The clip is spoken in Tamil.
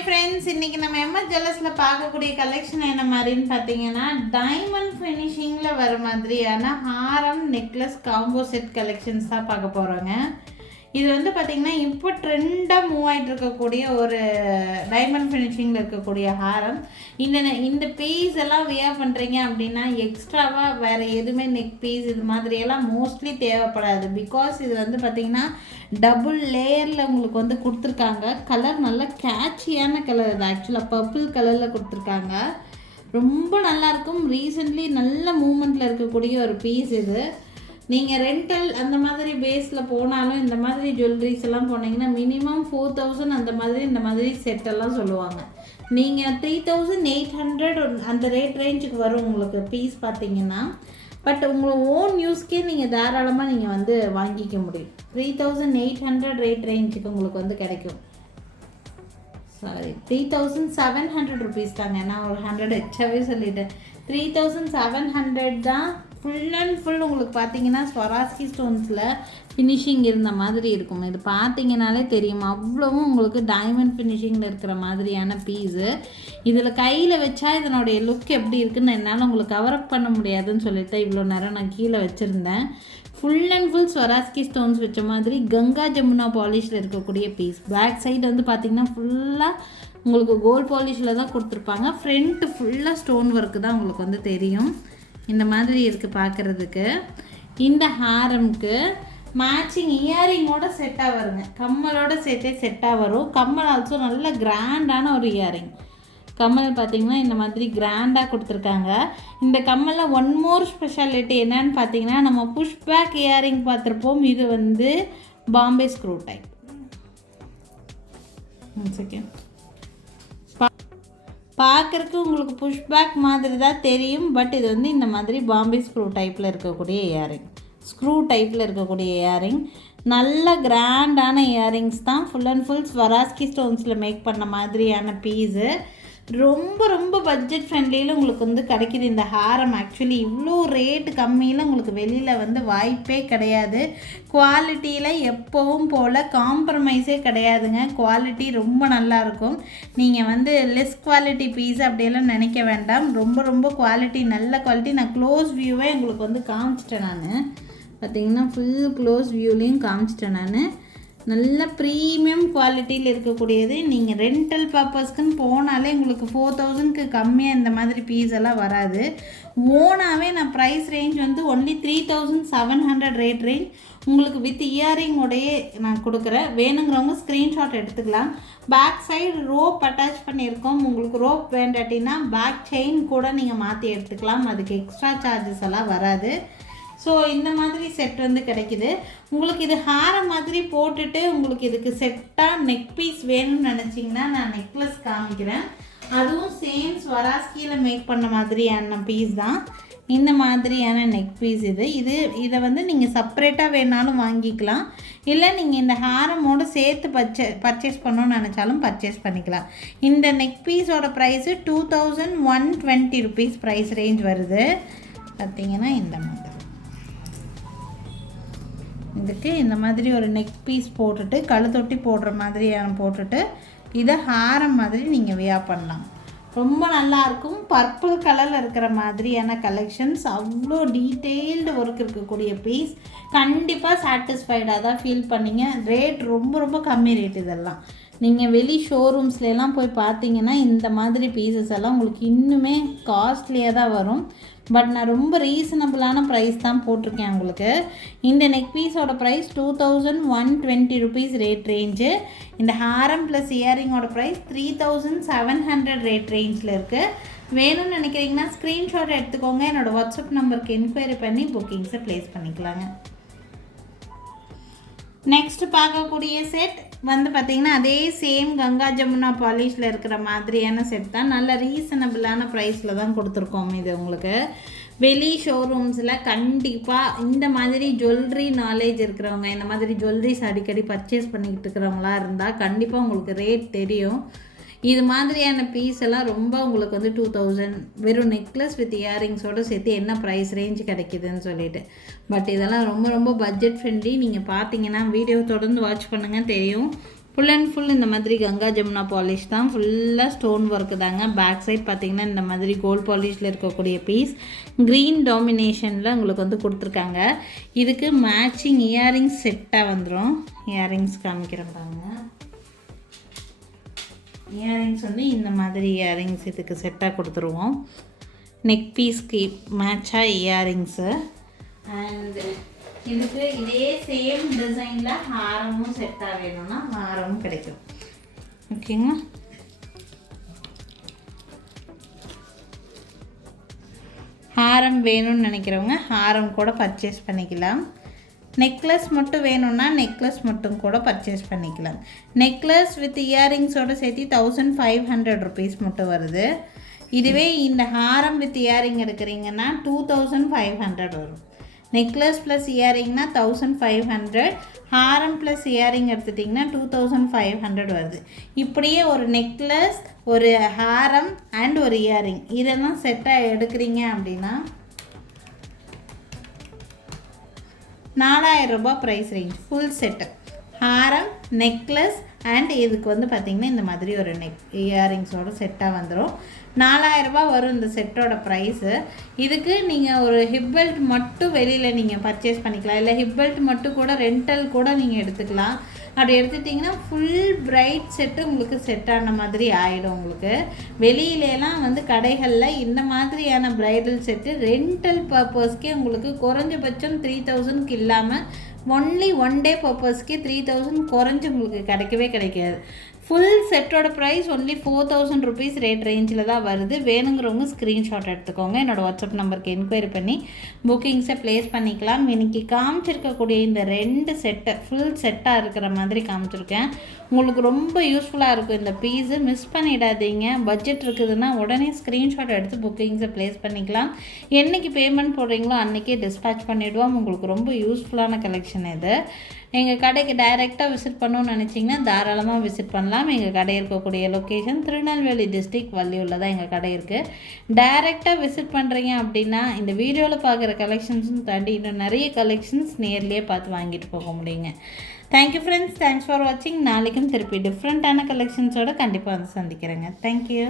ஹாய் ஃப்ரெண்ட்ஸ், இன்றைக்கி நம்ம எம்எஸ் ஜுவல்லர்ஸில் பார்க்கக்கூடிய கலெக்ஷன் என்ன மாதிரின்னு பார்த்தீங்கன்னா, டைமண்ட் ஃபினிஷிங்கில் வர மாதிரியான ஹாரம் நெக்லஸ் காம்போ செட் கலெக்ஷன்ஸ் தான் பார்க்க போகிறோங்க. இது வந்து பார்த்திங்கன்னா இப்போ ட்ரெண்டாக மூவ் ஆகிட்டு இருக்கக்கூடிய ஒரு டைமண்ட் ஃபினிஷிங்கில் இருக்கக்கூடிய ஹாரம். இந்த பீஸ் எல்லாம் வியர் பண்ணுறீங்க அப்படின்னா எக்ஸ்ட்ராவாக வேறு எதுவுமே நெக் பீஸ் இது மாதிரியெல்லாம் மோஸ்ட்லி தேவைப்படாது. பிகாஸ் இது வந்து பார்த்திங்கன்னா டபுள் லேயரில் உங்களுக்கு வந்து கொடுத்துருக்காங்க. கலர் நல்லா கேட்சியான கலர். இது ஆக்சுவலாக பர்பிள் கலரில் கொடுத்துருக்காங்க. ரொம்ப நல்லாயிருக்கும். ரீசெண்ட்லி நல்ல மூமெண்ட்டில் இருக்கக்கூடிய ஒரு பீஸ் இது. நீங்கள் ரெண்டல் அந்த மாதிரி பேஸில் போனாலும் இந்த மாதிரி ஜுவல்லரிஸ் எல்லாம் போனீங்கன்னா மினிமம் 4000 அந்த மாதிரி இந்த மாதிரி செட்டெல்லாம் சொல்லுவாங்க. நீங்கள் 3800 அந்த ரேஞ்சுக்கு வரும் உங்களுக்கு பீஸ் பார்த்தீங்கன்னா. பட் உங்களோட ஓன் யூஸ்க்கே நீங்கள் தாராளமாக நீங்கள் வந்து வாங்கிக்க முடியும். 3800 ரேஞ்சுக்கு உங்களுக்கு வந்து கிடைக்கும். சாரி, 3700 ருபீஸ் தாங்க. நான் ஒரு 100 எக்ஸ்ட்ராவே சொல்லிட்டேன். 3700 தான். ஃபுல் அண்ட் ஃபுல் உங்களுக்கு பார்த்தீங்கன்னா ஸ்வராஸ்கி ஸ்டோன்ஸில் ஃபினிஷிங் இருந்த மாதிரி இருக்கும். இது பார்த்தீங்கனாலே தெரியும், அவ்வளவும் உங்களுக்கு டைமண்ட் ஃபினிஷிங்கில் இருக்கிற மாதிரியான பீஸு. இதில் கையில் வச்சா இதனுடைய லுக் எப்படி இருக்குன்னு என்னால் உங்களுக்கு கவரப் பண்ண முடியாதுன்னு சொல்லிட்டு இவ்வளோ நேரம் நான் கீழே வச்சுருந்தேன். ஃபுல் அண்ட் ஃபுல் ஸ்வராஸ்கி ஸ்டோன்ஸ் வச்ச மாதிரி கங்கா ஜமுனா பாலிஷில் இருக்கக்கூடிய பீஸ். பேக் சைடு வந்து பார்த்திங்கன்னா ஃபுல்லாக உங்களுக்கு கோல்ட் பாலிஷில் தான் கொடுத்துருப்பாங்க. ஃப்ரண்ட்டு ஃபுல்லாக ஸ்டோன் ஒர்க்கு தான் உங்களுக்கு வந்து தெரியும். இந்த மாதிரி இருக்குது பார்க்குறதுக்கு. இந்த ஹாரம்க்கு மேட்சிங் இயரிங்கோட செட்டாக வருங்க. கம்மலோட சேர்த்தே செட்டாக வரும். கம்மல் ஆல்சோ நல்ல கிராண்டான ஒரு இயரிங். கம்மல் பார்த்திங்கன்னா இந்த மாதிரி கிராண்டாக கொடுத்துருக்காங்க. இந்த கம்மலில் ஒன் மோர் ஸ்பெஷாலிட்டி என்னன்னு பார்த்தீங்கன்னா, நம்ம புஷ் பேக் இயரிங் பார்த்துருப்போம். இது வந்து பாம்பே ஸ்க்ரூ டைப். செகண்ட் பார்க்குறதுக்கு உங்களுக்கு புஷ் பேக் மாதிரி தான் தெரியும். பட் இது வந்து இந்த மாதிரி பாம்பே ஸ்க்ரூ டைப்பில் இருக்கக்கூடிய இயரிங். ஸ்க்ரூ டைப்பில் இருக்கக்கூடிய இயரிங். நல்ல கிராண்டான இயரிங்ஸ் தான். ஃபுல் அண்ட் ஃபுல் ஸ்வராஸ்கி ஸ்டோன்ஸில் மேக் பண்ண மாதிரியான பீஸு. ரொம்ப ரொம்ப பட்ஜெட் ஃப்ரெண்ட்லியில் உங்களுக்கு வந்து கிடைக்கிது இந்த ஹாரம். ஆக்சுவலி இவ்வளோ ரேட்டு கம்மியில் உங்களுக்கு வெளியில் வந்து வாய்ப்பே கிடையாது. குவாலிட்டியில் எப்போவும் போல் காம்ப்ரமைஸே கிடையாதுங்க. குவாலிட்டி ரொம்ப நல்லாயிருக்கும். நீங்கள் வந்து லெஸ் குவாலிட்டி பீஸ் அப்படியெல்லாம் நினைக்க வேண்டாம். ரொம்ப ரொம்ப குவாலிட்டி, நல்ல குவாலிட்டி. நான் க்ளோஸ் வியூவே உங்களுக்கு வந்து காமிச்சிட்டேன். நான் பார்த்தீங்கன்னா ஃபுல் க்ளோஸ் வியூலேயும் காமிச்சிட்டேன். நான் நல்ல ப்ரீமியம் குவாலிட்டியில் இருக்கக்கூடியது. நீங்கள் ரெண்டல் பர்பஸ்க்குன்னு போனாலே உங்களுக்கு 4000க்கு கம்மியாக இந்த மாதிரி பீஸ் எல்லாம் வராது. ஓனாகவே நான் ப்ரைஸ் ரேஞ்ச் வந்து ஒன்லி 3700 ரேஞ்ச் உங்களுக்கு வித் இயரிங்கோடையே நான் கொடுக்குறேன். வேணுங்கிறவங்க ஸ்க்ரீன்ஷாட் எடுத்துக்கலாம். பேக் சைடு ரோப் அட்டாச் பண்ணியிருக்கோம். உங்களுக்கு ரோப் வேண்டாட்டினா பேக் செயின் கூட நீங்கள் மாற்றி எடுத்துக்கலாம். அதுக்கு எக்ஸ்ட்ரா சார்ஜஸ் எல்லாம் வராது. ஸோ இந்த மாதிரி செட் வந்து கிடைக்கிது உங்களுக்கு. இது ஹாரம் மாதிரி போட்டுட்டு உங்களுக்கு இதுக்கு செட்டாக நெக் பீஸ் வேணும்னு நினச்சிங்கன்னா நான் நெக்லஸ் காமிக்கிறேன். அதுவும் சேம் ஸ்வராஸ்கியில் மேக் பண்ண மாதிரியான பீஸ் தான். இந்த மாதிரியான நெக் பீஸ் இதை வந்து நீங்கள் செப்பரேட்டாக வேணாலும் வாங்கிக்கலாம். இல்லை நீங்கள் இந்த ஹாரமோடு சேர்த்து பர்ச்சேஸ் பண்ணணும்னு நினச்சாலும் பர்ச்சேஸ் பண்ணிக்கலாம். இந்த நெக் பீஸோட ப்ரைஸு 2120 ருபீஸ் ப்ரைஸ் ரேஞ்ச் வருது. பார்த்திங்கன்னா இந்த மாதிரி இதுக்கு இந்த மாதிரி ஒரு நெக் பீஸ் போட்டுட்டு கழுத்தொட்டி போடுற மாதிரியான போட்டுட்டு இதை ஹாரம் மாதிரி நீங்கள் வியர் பண்ணலாம். ரொம்ப நல்லாயிருக்கும். பர்பிள் கலரில் இருக்கிற மாதிரியான கலெக்ஷன்ஸ். அவ்வளோ டீட்டெயில்டு ஒர்க் இருக்கக்கூடிய பீஸ். கண்டிப்பாக சாட்டிஸ்ஃபைடாக தான் ஃபீல் பண்ணிங்க. ரேட் ரொம்ப ரொம்ப கம்மி ரேட். இதெல்லாம் நீங்கள் வெளி ஷோரூம்ஸ்லாம் போய் பார்த்தீங்கன்னா இந்த மாதிரி பீசஸ் எல்லாம் உங்களுக்கு இன்னுமே காஸ்ட்லியாக தான் வரும். பட் நான் ரொம்ப ரீசனபிளான ப்ரைஸ் தான் போட்டிருக்கேன் உங்களுக்கு. இந்த நெக் பீஸோட ப்ரைஸ் 2120 ருபீஸ் ரேஞ்சு. இந்த ஹாரம் ப்ளஸ் இயரிங்கோட ப்ரைஸ் 3700 ரேஞ்சில் இருக்குது. வேணும்னு நினைக்கிறீங்கன்னா ஸ்க்ரீன்ஷாட் எடுத்துக்கோங்க. என்னோடய வாட்ஸ்அப் நம்பருக்கு என்கொயரி பண்ணி புக்கிங்ஸை ப்ளேஸ் பண்ணிக்கலாங்க. நெக்ஸ்ட் பார்க்கக்கூடிய செட் வந்து பார்த்திங்கன்னா அதே சேம் கங்கா ஜமுனா பாலிஷில் இருக்கிற மாதிரியான செட் தான். நல்ல ரீசனபிளான ப்ரைஸில் தான் கொடுத்துருக்கோம். இது உங்களுக்கு வெளி ஷோரூம்ஸில் கண்டிப்பாக இந்த மாதிரி ஜுவல்லரி நாலேஜ் இருக்கிறவங்க, இந்த மாதிரி ஜுவல்லரிஸ் அடிக்கடி பர்ச்சேஸ் பண்ணிக்கிட்டு இருக்கிறவங்களா இருந்தால் கண்டிப்பாக உங்களுக்கு ரேட் தெரியும். இது மாதிரியான பீஸ் எல்லாம் ரொம்ப உங்களுக்கு வந்து 2000 வெறும் நெக்லஸ் வித் இயரிங்ஸோடு சேர்த்து என்ன ப்ரைஸ் ரேஞ்ச் கிடைக்கிதுன்னு சொல்லிட்டு. பட் இதெல்லாம் ரொம்ப ரொம்ப பட்ஜெட் ஃப்ரெண்ட்லி. நீங்கள் பார்த்தீங்கன்னா வீடியோ தொடர்ந்து வாட்ச் பண்ணுங்கள் தெரியும். ஃபுல் அண்ட் ஃபுல் இந்த மாதிரி கங்கா ஜமுனா பாலிஷ் தான், ஃபுல்லாக ஸ்டோன் ஒர்க்கு தாங்க. பேக் சைட் பார்த்திங்கன்னா இந்த மாதிரி கோல்ட் பாலிஷில் இருக்கக்கூடிய பீஸ் க்ரீன் டாமினேஷனில் உங்களுக்கு வந்து கொடுத்துருக்காங்க. இதுக்கு மேட்சிங் இயரிங்ஸ் செட்டாக வந்துடும். இயரிங்ஸ் காமிக்கிறேன் பாருங்க. இயரிங்ஸ் வந்து இந்த மாதிரி இயரிங்ஸ் இதுக்கு செட்டாக கொடுத்துருவோம். நெக் பீஸ்க்கு மேட்சாக இயரிங்ஸு. அண்டு இதுக்கு இதே சேம் டிசைனில் ஹாரமும் செட்டாக வேணும்னா ஹாரமும் கிடைக்கும். ஓகேங்களா? ஹாரம் வேணும்னு நினைக்கிறவங்க ஹாரம் கூட பர்ச்சேஸ் பண்ணிக்கலாம். நெக்லஸ் மட்டும் வேணும்னா நெக்லஸ் மட்டும் கூட பர்ச்சேஸ் பண்ணிக்கலாம். நெக்லஸ் வித் இயரிங்ஸோடு சேர்த்து 1500 rupees மட்டும் வருது. இதுவே இந்த ஹாரம் வித் இயரிங் எடுக்கிறீங்கன்னா 2500 வரும். நெக்லஸ் ப்ளஸ் இயரிங்னா 1500, ஹாரம் ப்ளஸ் இயரிங் எடுத்துட்டிங்கன்னா 2500 வருது. இப்படியே ஒரு நெக்லஸ், ஒரு ஹாரம் அண்ட் ஒரு இயரிங் இதெல்லாம் செட்டாக எடுக்கிறீங்க அப்படின்னா 4000 ரூபாய் price range. Full set Haram, necklace and இதுக்கு வந்து பார்த்திங்கன்னா இந்த மாதிரி ஒரு இயரிங்ஸோட செட்டாக வந்துடும். 4000 ரூபாய் வரும் இந்த செட்டோட ப்ரைஸு. இதுக்கு நீங்கள் ஒரு ஹிப் பெல்ட் மட்டும் வெளியில் நீங்கள் பர்ச்சேஸ் பண்ணிக்கலாம், இல்லை ஹிப் பெல்ட் மட்டும் கூட ரெண்டல் கூட நீங்கள் எடுத்துக்கலாம். அப்படி எடுத்துட்டிங்கன்னா ஃபுல் பிரைட் செட்டு உங்களுக்கு செட் ஆன மாதிரி ஆகிடும். உங்களுக்கு வெளியிலலாம் வந்து கடைகளில் இந்த மாதிரியான ப்ரைடல் செட்டு ரெண்டல் பர்பஸ்க்கே உங்களுக்கு குறைஞ்சபட்சம் 3000க்கு இல்லாமல் ஒன்லி ஒன் டே பர்பஸ்க்கே 3000 குறைஞ்சி உங்களுக்கு கிடைக்கவே கிடைக்காது. ஃபுல் செட்டோட ப்ரைஸ் ஒன்லி 4000 rupees ரேட் ரேஞ்சில் தான் வருது. வேணுங்கிறவங்க ஸ்க்ரீன்ஷாட் எடுத்துக்கோங்க. என்னோடய வாட்ஸ்அப் நம்பருக்கு என்கொயரி பண்ணி புக்கிங்ஸை ப்ளேஸ் பண்ணிக்கலாம். இன்றைக்கி காமிச்சிருக்கக்கூடிய இந்த 2 செட்டை ஃபுல் செட்டாக இருக்கிற மாதிரி காமிச்சிருக்கேன். உங்களுக்கு ரொம்ப யூஸ்ஃபுல்லாக இருக்கும் இந்த பீஸு. மிஸ் பண்ணிடாதீங்க. பட்ஜெட் இருக்குதுன்னா உடனே ஸ்க்ரீன்ஷாட் எடுத்து புக்கிங்ஸை ப்ளேஸ் பண்ணிக்கலாம். என்றைக்கு பேமெண்ட் போடுறீங்களோ அன்றைக்கே டிஸ்பேச் பண்ணிவிடுவோம். உங்களுக்கு ரொம்ப யூஸ்ஃபுல்லான கலெக்ஷன் இது. எங்கள் கடைக்கு டைரெக்டாக விசிட் பண்ணணும்னு நினச்சிங்கன்னா தாராளமாக விசிட் பண்ணலாம். எங்கள் கடை இருக்கக்கூடிய லொக்கேஷன் திருநெல்வேலி டிஸ்ட்ரிக்ட் வள்ளியூரில் தான் எங்கள் கடை இருக்குது. டைரெக்டாக விசிட் பண்ணுறீங்க அப்படின்னா இந்த வீடியோவில் பார்க்குற கலெக்ஷன்ஸும் தாண்டி இன்னும் நிறைய கலெக்ஷன்ஸ் நேர்லேயே பார்த்து வாங்கிட்டு போக முடியுங்க. தேங்க்யூ ஃப்ரெண்ட்ஸ், தேங்க்ஸ் ஃபார் வாட்சிங். நாளைக்கும் திருப்பி டிஃப்ரெண்ட்டான கலெக்ஷன்ஸோடு கண்டிப்பாக வந்து சந்திக்கிறேங்க. தேங்க்யூ.